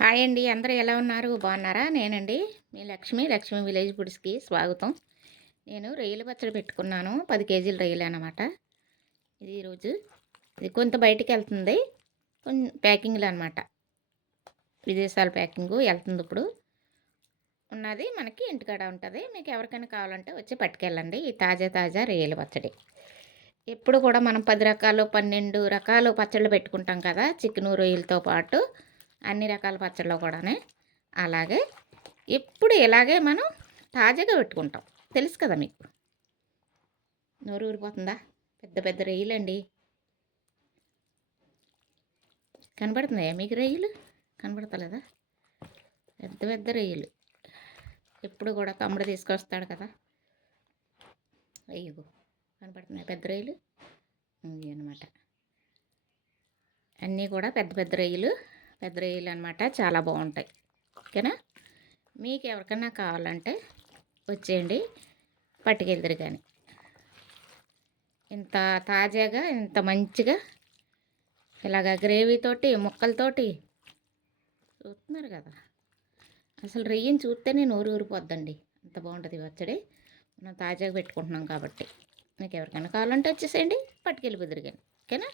Hi అండి. అందరూ ఎలా ఉన్నారు? బాగున్నారా? నేనండి మీ లక్ష్మి విలేజ్ ఫుడ్స్‌కి స్వాగతం. నేను రొయ్యల పచ్చడి పెట్టుకున్నాను. 10 కేజీల రొయ్యలనమాట. ఇది ఈరోజు ఇది కొంత బయటికెళ్తుంది. ప్యాకింగ్‌లో అనమాట. విదేశాల ప్యాకింగు ఎళ్తుందిప్పుడు. ఉన్నది మనకి ఇంటికాడ ఉంటది. మీకు ఎవరికైనా కావాలంటే వచ్చి పట్టుకెళ్ళండి. ఈ తాజా రొయ్యల పచ్చడి. ఎప్పుడు కూడా మనం 10 రకాలు, 12 రకాలు పచ్చళ్ళు పెట్టుకుంటాం కదా! చికెను, రొయ్యలతో పాటు అన్ని రకాల పచ్చళ్ళు కూడానే. అలాగే ఎప్పుడు ఇలాగే మనం తాజాగా పెట్టుకుంటాం. తెలుసు కదా మీకు. నోరు ఊరిపోతుందా? పెద్ద పెద్ద రొయ్యలండి. కనపడుతున్నాయా మీకు రొయ్యలు? కనపడతలేదా? పెద్ద పెద్ద రొయ్యలు. ఎప్పుడు కూడా తమ్ముడు తీసుకొస్తాడు కదా! అయ్యో కనపడుతున్నాయి పెద్ద రొయ్యలు. ఇవి అనమాట. అన్నీ కూడా పెద్ద పెద్ద రొయ్యలు అనమాట. చాలా బాగుంటాయి. ఓకేనా? మీకు ఎవరికైనా కావాలంటే వచ్చేయండి, పట్టుకెళ్దురు కానీ. ఇంత తాజాగా ఇంత మంచిగా ఇలాగ గ్రేవీతోటి ముక్కలతోటి చూస్తున్నారు కదా, అసలు రొయ్యని చూస్తేనే నోరు ఊరిపోద్దండి. అంత బాగుంటుంది పచ్చడి. మనం తాజాగా పెట్టుకుంటున్నాం కాబట్టి. మీకు ఎవరికైనా కావాలంటే వచ్చేసేయండి, పట్టుకెళ్ళిపోదురు కానీ. ఓకేనా?